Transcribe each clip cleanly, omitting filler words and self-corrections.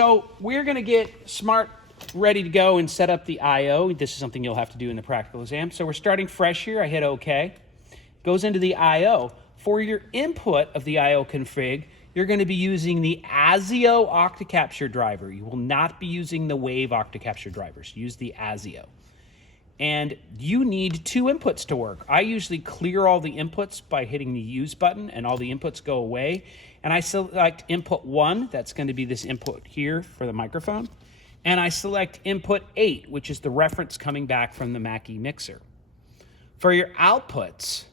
So we're going to get Smaart ready to go and set up the I/O. This is something you'll have to do in the practical exam. So we're starting fresh here. I hit OK. Goes into the I/O. For your input of the I/O config, you're going to be using the ASIO octocapture driver. You will not be using the Wave octocapture drivers. Use the ASIO. And you need two inputs to work. I usually clear all the inputs by hitting the Use button, and all the inputs go away. And I select input 1, that's going to be this input here for the microphone. And I select input 8, which is the reference coming back from the Mackie mixer. For your outputs,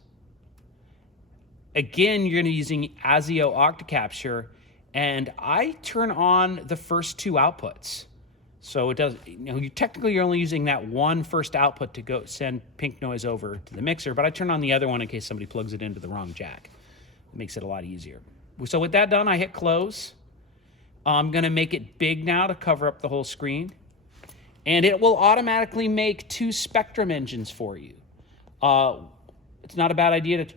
again, you're going to be using ASIO octocapture, and I turn on the first two outputs. So it does, you're only using that one first output to go send pink noise over to the mixer, but I turn on the other one in case somebody plugs it into the wrong jack. It makes it a lot easier. So with that done, I hit close. I'm going to make it big now to cover up the whole screen. And it will automatically make two Spectrum engines for you. It's not a bad idea to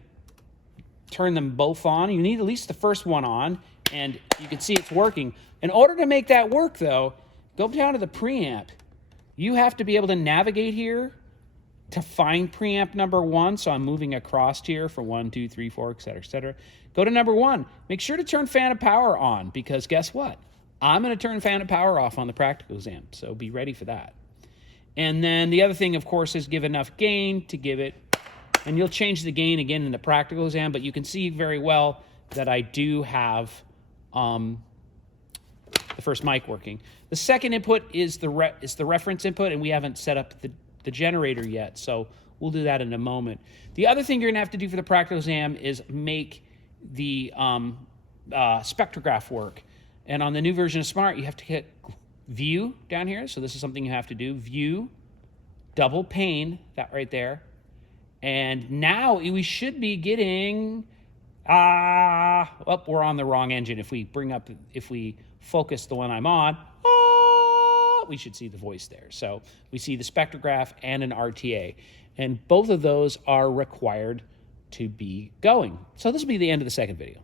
turn them both on. You need at least the first one on, and you can see it's working. In order to make that work, though, go down to the preamp. You have to be able to navigate here to find preamp number 1. So I'm moving across here for 1, 2, 3, 4, et cetera, et cetera. Go to number 1. Make sure to turn fan of power on, because guess what? I'm going to turn fan of power off on the practical exam, so be ready for that. And then the other thing, of course, is give enough gain to give it, and you'll change the gain again in the practical exam, but you can see very well that I do have the first mic working. The second input is the reference input, and we haven't set up the generator yet, so we'll do that in a moment. The other thing you're going to have to do for the practical exam is make the spectrograph work. And on the new version of Smaart, you have to hit View down here. So this is something you have to do. View, double pane, that right there. And now we should be getting, we're on the wrong engine. If we focus the one I'm on, we should see the voice there. So we see the spectrograph and an RTA. And both of those are required to be going. So this will be the end of the second video.